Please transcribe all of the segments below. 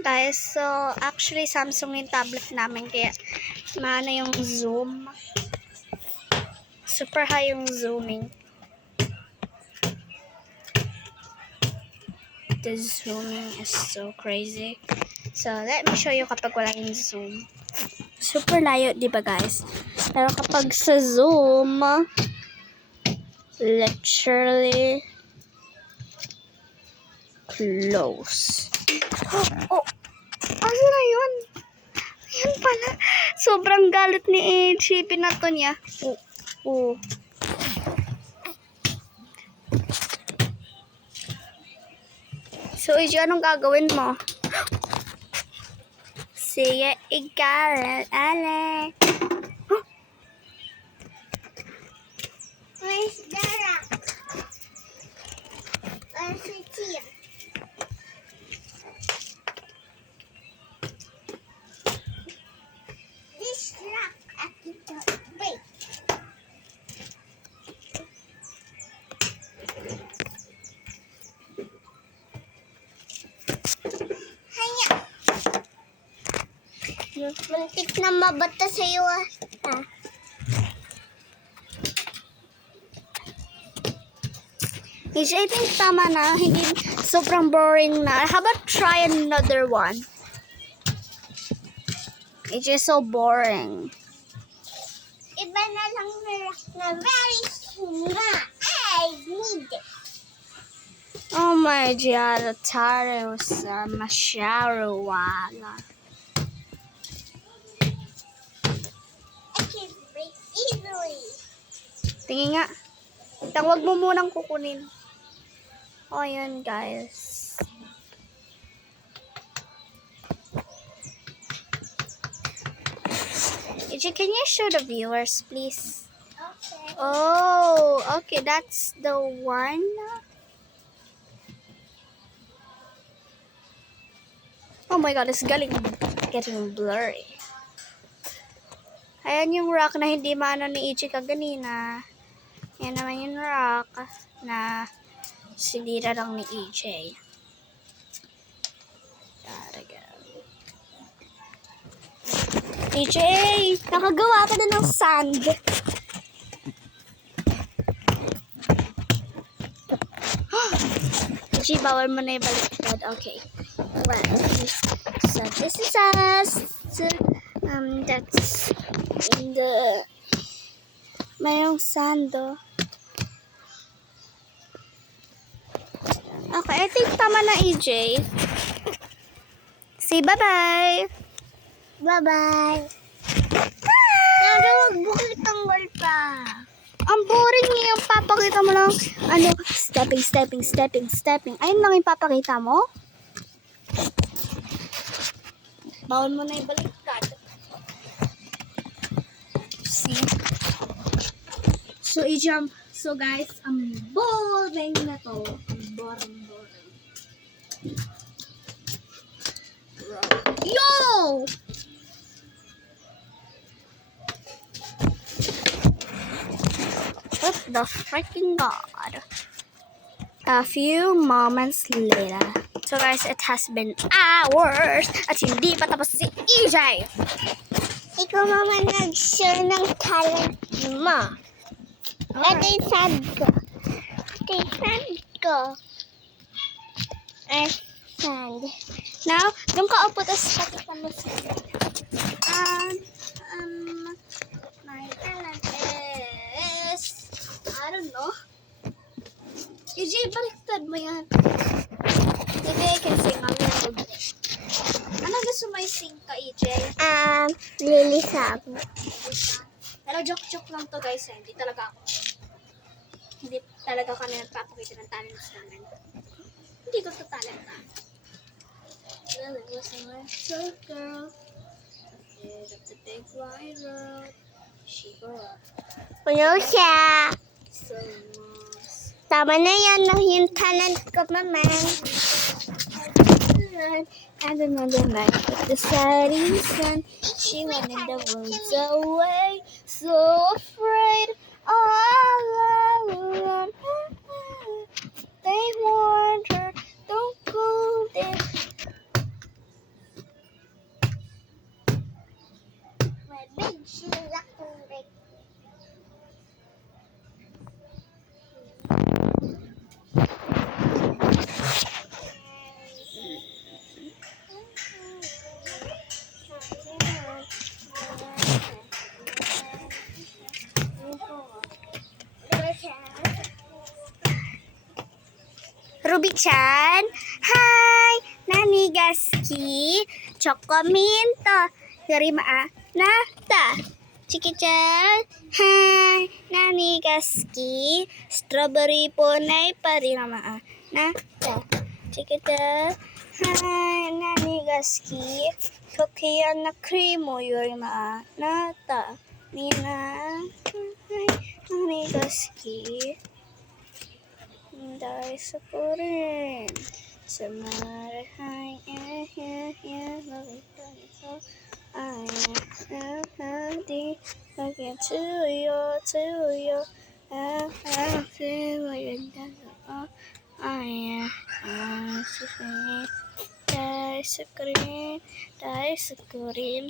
Guys, so actually Samsung yung tablet namin kaya maano yung zoom. Super high yung zooming. The zooming is so crazy. So let me show you kapag wala yung zoom. Super layo, di ba guys? Pero kapag sa zoom, literally close. Oh, ano na yun? Ayan pala. Sobrang galit ni AJ. Pinato niya. Oh. So, AJ, anong gagawin mo? Sige, ikaw. Ale. Where's Dara? Where's the team? This rock at the break. Hanya. Muntik na mabata sa'yo ah. AJ, I think tama na. Hindi, sobrang boring na. How about try another one? AJ, so boring. Iba na lang na very smart. I need it. Oh my God, taro sa masyaro wala. I can break easily. Tingin nga. Tawag mo munang kukunin. Oh, yun guys. AJ, can you show the viewers, please? Okay. Oh, okay, that's the one. Oh my God, it's getting blurry. Ayan yung rock na hindi maano ni Ichi kaganina. Yan naman yung rock na sinira lang ni EJ. Talaga. EJ, nakagawa ka na ng sand. EJ, bawal mo na ibaliktad. Okay. Well, so this is us. That's in the mayroong sando. Okay, I think tama na EJ. Say bye-bye. Bye-bye. Huwag bukit tanggol pa. Ang boring niya yung papakita mo lang. Ano, stepping. Ayun lang yung papakita mo. Bawal mo na ibaliktad. See? So, i-jump. So, guys, ang boring na to. Ang boring. Yo! What the freaking God? A few moments later. So guys, it has been hours at hindi pa tapos si EJ. Ikaw mama nag-share ng talent mo. Ito yung sad ko. Sad. Now, doon ka upo tapos pakita mo siya. My talent is, I don't know. EJ, baliktad mo yan. Maybe I can sing a little bit. Ano gusto mo i-sing ka, EJ? Lilisap. Pero joke lang to guys. Hindi talaga kami nagpapakita ng talents namin. Hindi ko to talent na. Well, it was a little girl. Head of the big wide road. She grew up. Puno siya. So was. Tama na yan. Yung talent ko, mama. And another night with the setting sun, she went in the woods away, so afraid, all alone. They warned her, don't go there. Sila kumbrek. Ruby-chan, hi! Nanigaski, chocominto, yorima nata. Chiki-chan, hi! Nanigaski, strawberry ponay parirama nata. Chiki-chan, hi! Nanigaski, kokiyan na krimo yorima nata. Mina, hi! Nanigaski. Dahil sa purin sa marahay makita nito ay di lagyan tuyo maganda ay susunod dahil sa kurim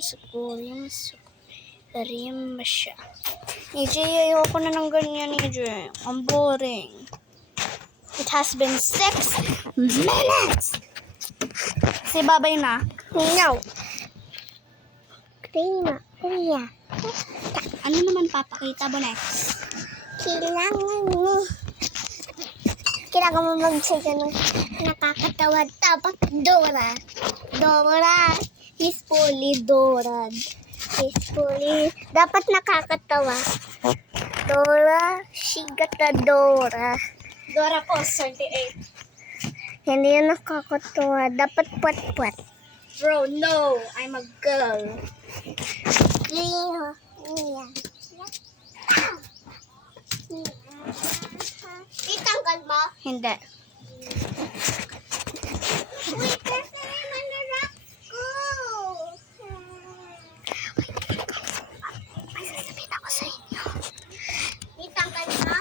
masya. EJ, ayoko na ng ganyan, EJ. Ang boring. It has been 6 minutes! Si babay na. No. Krima. Kuya. Ano naman papakita mo next? Kailangan mo magsayo ng nakakatawa. Dapat Dora. Dora. He's fully Dora. Dapat nakakatawa. Dora. She got a Dora. Dora po, 38. Hindi yun nakakatawa. Dapat puwat-puwat. Bro, no. I'm a girl. Itanggal mo? Hindi. Wait, kasi naman na-rock ko. May sasabihin ako sa inyo. Itanggal mo?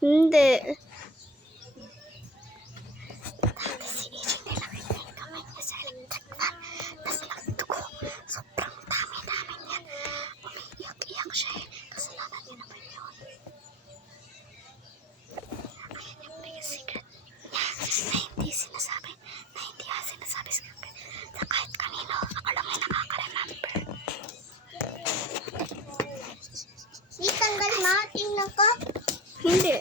Hindi. Si AJ nilagay na yung kamay niya sa electric fan. Tapos nagdugo. Sobrang dami-dami niyan. Umiiyak-iyak siya eh. Kasalanan niya naman yun. Ayan yung biggest secret niya na hindi sinasabi sa kahit kanino. Ako lang ay nakaka-remember. Itanggal mo? Tingnan ko. Hindi.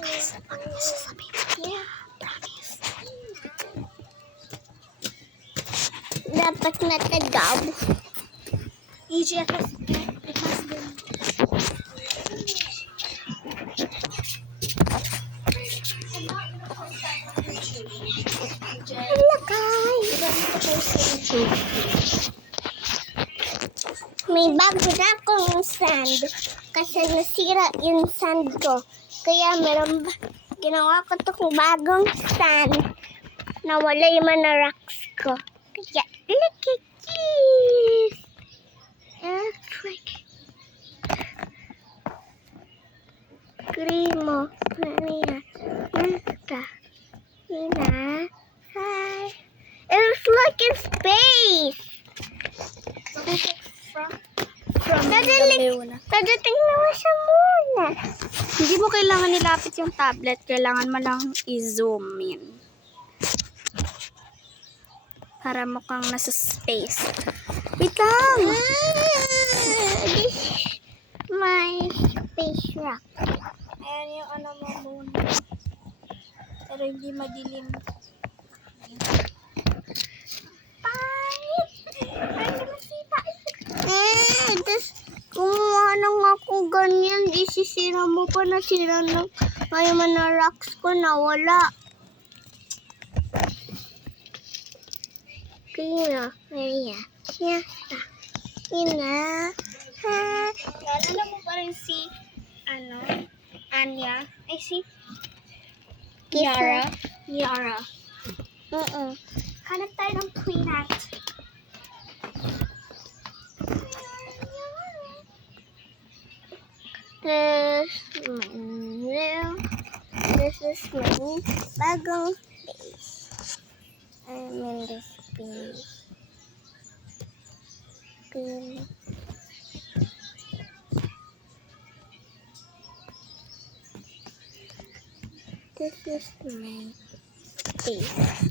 Guys, pag nasasabihin mo niya, promise. Dapat natagaw. EJ, it has been... Lakay. May bago na akong sand. Kasi nasira yung sand ko. Kaya ginawa ko itong bagong sand. Nawala yung mga rocks ko. Kaya, look at this. Krimo. Maria. Nasta. Nina. Hi. It looks like in space. Nadating naman siya muna. Hindi mo kailangan nilapit yung tablet. Kailangan mo lang i-zoom in. Para mukhang nasa space. Wait lang! This my space rock. Ayan yung ano mo muna. Pero hindi madilim. Kumuha lang ako ganyan. Isisira mo pa, nasira na. May mga rocks ko nawala. Kaya, Maria. Ina. Ha. Naalala mo pa rin si, Anya? Ay, si Yara. Hanap tayo ng Queen Hat. This is my bagong space. I'm in this space. skin. This is my face.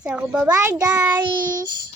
So, bye-bye guys!